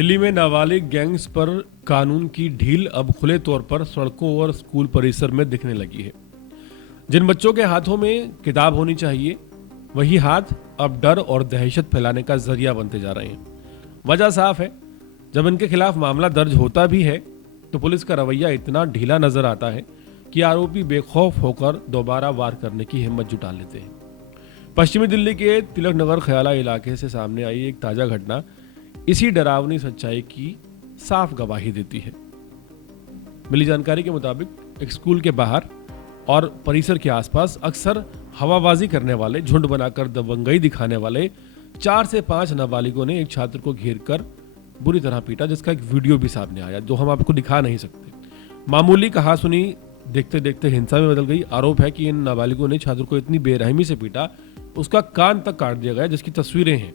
दिल्ली में नाबालिग गैंग्स पर कानून की ढील अब खुले तौर पर सड़कों और स्कूल परिसर में दिखने लगी है। जिन बच्चों के हाथों में किताब होनी चाहिए, वही हाथ अब डर और दहशत फैलाने का जरिया बनते जा रहे हैं। वजह साफ है, जब इनके खिलाफ मामला दर्ज होता भी है तो पुलिस का रवैया इतना ढीला नजर आता है कि आरोपी बेखौफ होकर दोबारा वार करने की हिम्मत जुटा लेते हैं। पश्चिमी दिल्ली के तिलक नगर ख्याला इलाके से सामने आई एक ताजा घटना इसी डरावनी सच्चाई की साफ गवाही देती है। मिली जानकारी के मुताबिक एक स्कूल के बाहर और परिसर के आसपास अक्सर हवाबाजी करने वाले, झुंड बनाकर दबंगई दिखाने वाले 4 से 5 नाबालिगों ने एक छात्र को घेरकर बुरी तरह पीटा, जिसका एक वीडियो भी सामने आया जो हम आपको दिखा नहीं सकते। मामूली कहासुनी देखते देखते हिंसा में बदल गई। आरोप है कि इन नाबालिगों ने छात्र को इतनी बेरहमी से पीटा, उसका कान तक काट दिया गया, जिसकी तस्वीरें हैं।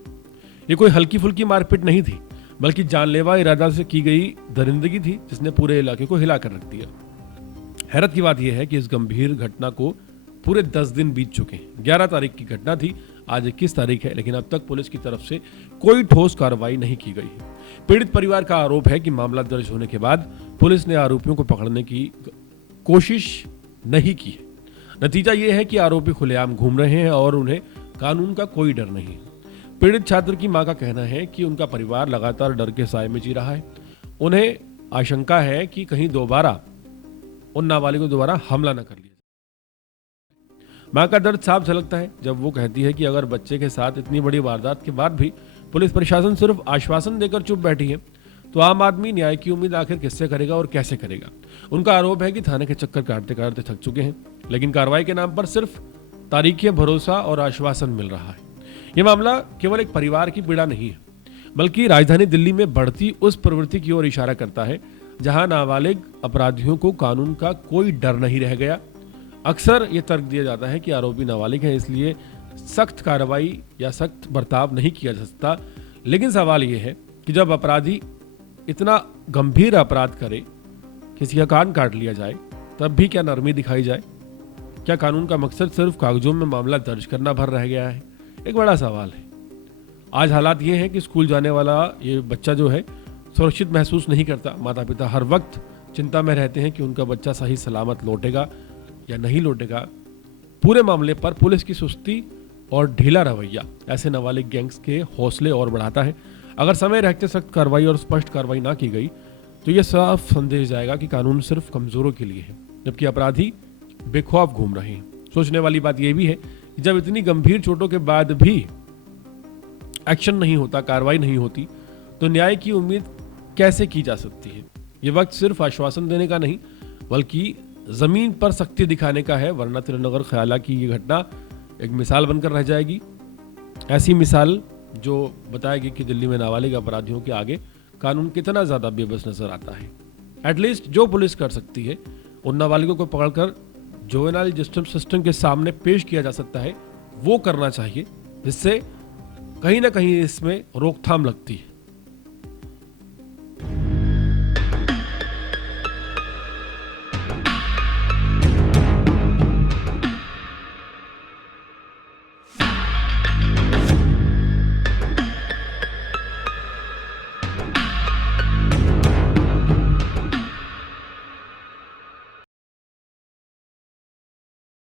ये कोई हल्की फुल्की मारपीट नहीं थी, बल्कि जानलेवा इरादा से की गई दरिंदगी थी, जिसने पूरे इलाके को हिला कर रख दिया। हैरत की बात यह है कि इस गंभीर घटना को पूरे 10 दिन बीत चुके हैं। 11 तारीख की घटना थी, आज 21 तारीख है, लेकिन अब तक पुलिस की तरफ से कोई ठोस कार्रवाई नहीं की गई है। पीड़ित परिवार का आरोप है कि मामला दर्ज होने के बाद पुलिस ने आरोपियों को पकड़ने की कोशिश नहीं की है। नतीजा यह है कि आरोपी खुलेआम घूम रहे हैं और उन्हें कानून का कोई डर नहीं है। पीड़ित छात्र की मां का कहना है कि उनका परिवार लगातार डर के साए में जी रहा है। उन्हें आशंका है कि कहीं दोबारा उन नाबालिगों द्वारा हमला न कर लिया जाए। मां का दर्द साफ झलकता है जब वो कहती है कि अगर बच्चे के साथ इतनी बड़ी वारदात के बाद भी पुलिस प्रशासन सिर्फ आश्वासन देकर चुप बैठी है, तो आम आदमी न्याय की उम्मीद आखिर किससे करेगा और कैसे करेगा। उनका आरोप है कि थाने के चक्कर काटते काटते थक चुके हैं, लेकिन कार्रवाई के नाम पर सिर्फ तारीखी भरोसा और आश्वासन मिल रहा है। यह मामला केवल एक परिवार की पीड़ा नहीं है, बल्कि राजधानी दिल्ली में बढ़ती उस प्रवृत्ति की ओर इशारा करता है जहां नाबालिग अपराधियों को कानून का कोई डर नहीं रह गया। अक्सर यह तर्क दिया जाता है कि आरोपी नाबालिग है, इसलिए सख्त कार्रवाई या सख्त बर्ताव नहीं किया जा सकता। लेकिन सवाल यह है कि जब अपराधी इतना गंभीर अपराध करे, किसी का कान काट लिया जाए, तब भी क्या नरमी दिखाई जाए? क्या कानून का मकसद सिर्फ कागजों में मामला दर्ज करना भर रह गया है? एक बड़ा सवाल है। आज हालात ये हैं कि स्कूल जाने वाला ये बच्चा जो है सुरक्षित महसूस नहीं करता। माता पिता हर वक्त चिंता में रहते हैं कि उनका बच्चा सही सलामत लौटेगा या नहीं लौटेगा। पूरे मामले पर पुलिस की सुस्ती और ढीला रवैया ऐसे नाबालिग गैंग्स के हौसले और बढ़ाता है। अगर समय रहते सख्त कार्रवाई और स्पष्ट कार्रवाई ना की गई तो यह साफ संदेश जाएगा कि कानून सिर्फ कमजोरों के लिए है, जबकि अपराधी बेखौफ घूम रहे हैं। सोचने वाली बात यह भी है कि जब इतनी गंभीर चोटों के बाद भी एक्शन नहीं होता, कार्रवाई नहीं होती, तो न्याय की उम्मीद कैसे की जा सकती है? ये वक्त सिर्फ आश्वासन देने का नहीं, बल्कि जमीन पर सख्ती दिखाने का है, वरना तिलक ख्याला की ये घटना एक मिसाल बनकर रह जाएगी। ऐसी मिसाल जो बताएगी कि दिल्ली में नाबालिग अपराधियों के आगे कानून कितना ज्यादा बेबस नजर आता है। एटलीस्ट जो पुलिस कर सकती है, उन नाबालिगों को पकड़कर जुवेनाइल जस्टिस सिस्टम के सामने पेश किया जा सकता है, वो करना चाहिए, जिससे कहीं ना कहीं इसमें रोकथाम लगती है।